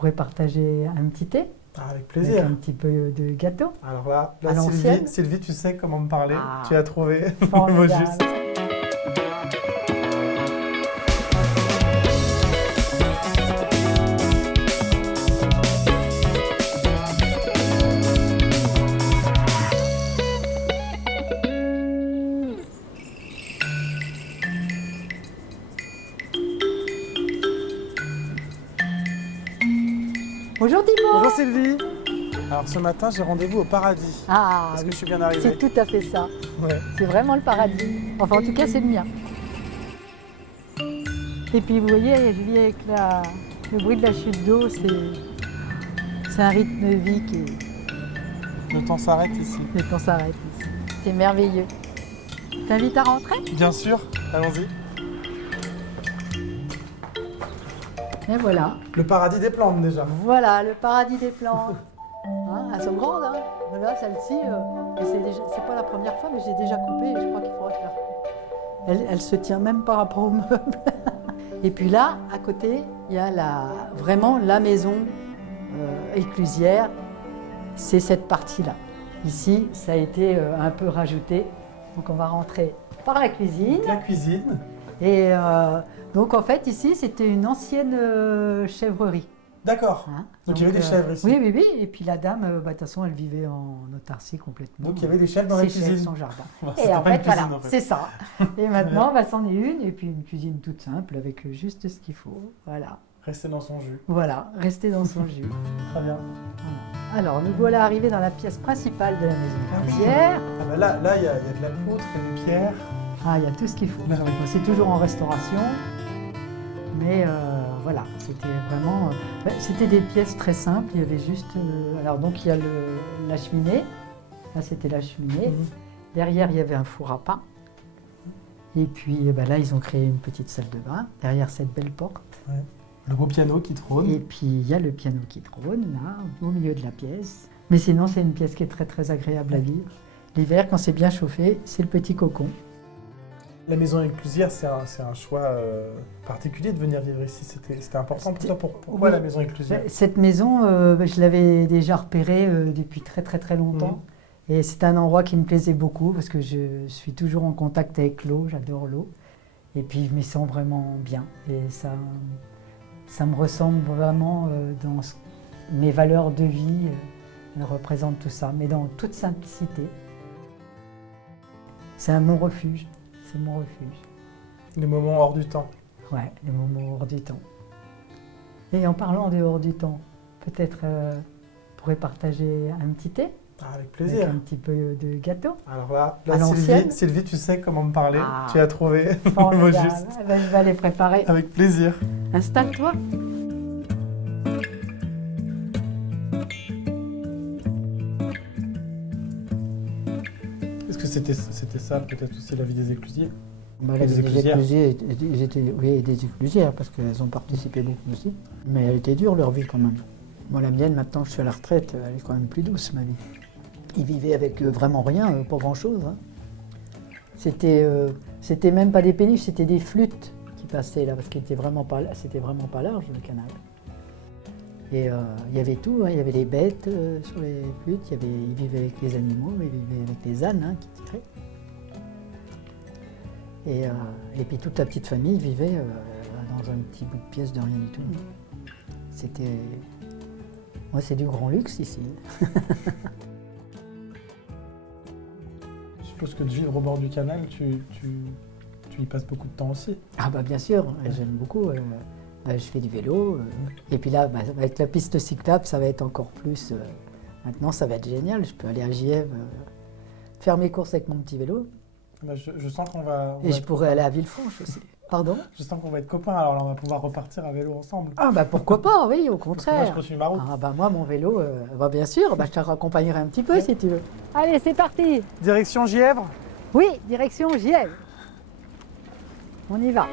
pourrait partager un petit thé Ah, avec avec plaisir. un petit peu de gâteau. Alors là, À l'ancienne. Sylvie, tu sais comment me parler. Ah. Tu as trouvé le mot Formidable. juste. Bonjour Thibaut. Bonjour Sylvie. Alors ce matin, j'ai rendez-vous au paradis. Ah, Est-ce que oui, je suis bien arrivé? c'est tout à fait ça. Ouais. C'est vraiment le paradis. Enfin, en tout cas, c'est le mien. Et puis, vous voyez, je vis avec le bruit de la chute d'eau. C'est un rythme de vie qui Le temps s'arrête ici. le temps s'arrête ici. C'est merveilleux. T'invites à rentrer? Bien sûr, allons-y. Et voilà. Le paradis des plantes déjà. Voilà, le paradis des plantes. Hein, elles sont grandes, hein. Voilà, celle-ci, c'est pas la première fois, mais j'ai déjà coupé et je crois qu'il faudra que je la recoupe. Elle se tient même par rapport au meuble. Et puis là, à côté, il y a vraiment la maison éclusière. C'est cette partie-là. Ici, ça a été un peu rajouté. Donc on va rentrer par la cuisine. La cuisine. Et donc en fait, ici, c'était une ancienne chèvrerie. D'accord. Hein. Donc il y avait des chèvres ici. Oui, oui, oui. Et puis la dame, de toute façon, elle vivait en autarcie complètement. Donc il y avait des chèvres dans la Ses chèvres, cuisine. son jardin. Bah, Et c'était en pas fait, une cuisine, voilà, en fait. c'est ça. Et maintenant, c'en est une. Et puis une cuisine toute simple avec juste ce qu'il faut. Voilà. Rester dans son jus. Voilà, rester dans son jus. Très bien. Voilà. Alors, nous voilà arrivés dans la pièce principale de la maison Ah oui. cuisière. Ah bah là, il y a de la poutre, il y a des pierres. Ah, il y a tout ce qu'il faut. Merveilleux. C'est toujours en restauration. Mais voilà, c'était vraiment... c'était des pièces très simples. Il y avait juste... alors donc, il y a la cheminée. Là, c'était la cheminée. Mhm. Derrière, il y avait un four à pain. Et puis là, ils ont créé une petite salle de bain. Derrière cette belle porte. Ouais. Le beau piano qui trône. Et puis, il y a le piano qui trône, là, au milieu de la pièce. Mais sinon, c'est une pièce qui est très, très agréable à vivre. L'hiver, quand c'est bien chauffé, c'est le petit cocon. La maison inclusière, c'est un choix particulier de venir vivre ici. C'était important pour toi. Pourquoi Oui. la maison inclusière? Cette maison, je l'avais déjà repérée depuis très, très, très longtemps. Et c'est un endroit qui me plaisait beaucoup parce que je suis toujours en contact avec l'eau, j'adore l'eau. Et puis, je m'y sens vraiment bien. Et ça me ressemble vraiment dans mes valeurs de vie. Elle représente tout ça, mais dans toute simplicité. C'est mon refuge. C'est mon refuge. Les moments hors du temps. Ouais, les moments hors du temps. Et en parlant de hors du temps, peut-être pourrait partager un petit thé Ah, avec avec plaisir. un petit peu de gâteau. Alors là, À l'ancienne. Sylvie, tu sais comment me parler. Ah. Tu as trouvé le mot Formidable. juste. Eh ben, je vais aller préparer. Avec plaisir. Installe-toi. Est-ce que c'était ça, peut-être aussi la vie des éclusiers? Bah, Des éclusières. Oui, des éclusières, parce qu'elles ont participé beaucoup aussi. Mais elle était dure, leur vie, quand même. Moi, la mienne, maintenant que je suis à la retraite, elle est quand même plus douce, ma vie. Ils vivaient avec vraiment rien, pas grand-chose. Hein. C'était même pas des péniches, c'était des flûtes qui passaient là, parce que c'était vraiment pas large, le canal. Et il y avait tout, hein. Il y avait les bêtes sur les flûtes, ils vivaient avec les animaux, ils vivaient avec les ânes qui tiraient. Et puis toute la petite famille vivait dans un petit bout de pièce de rien du tout. C'était... Moi, c'est du grand luxe ici. Je suppose que de vivre au bord du canal, tu y passes beaucoup de temps aussi. Ah bah bien sûr, j'aime beaucoup. Je fais du vélo. Et puis là, avec la piste cyclable, ça va être encore plus... maintenant, ça va être génial. Je peux aller à Gièvre, faire mes courses avec mon petit vélo. Bah, je sens qu'on va... Et je pourrais aller à Villefranche aussi. Pardon? Je sens qu'on va être copains, alors là, on va pouvoir repartir à vélo ensemble. Ah bah pourquoi pas, oui, au Parce que moi, je contraire. continue ma route. Ah bah moi, mon vélo, bien sûr, je te raccompagnerai un petit peu si tu veux. Allez, c'est parti. Direction Gièvre. Oui, direction Gièvre. On y va.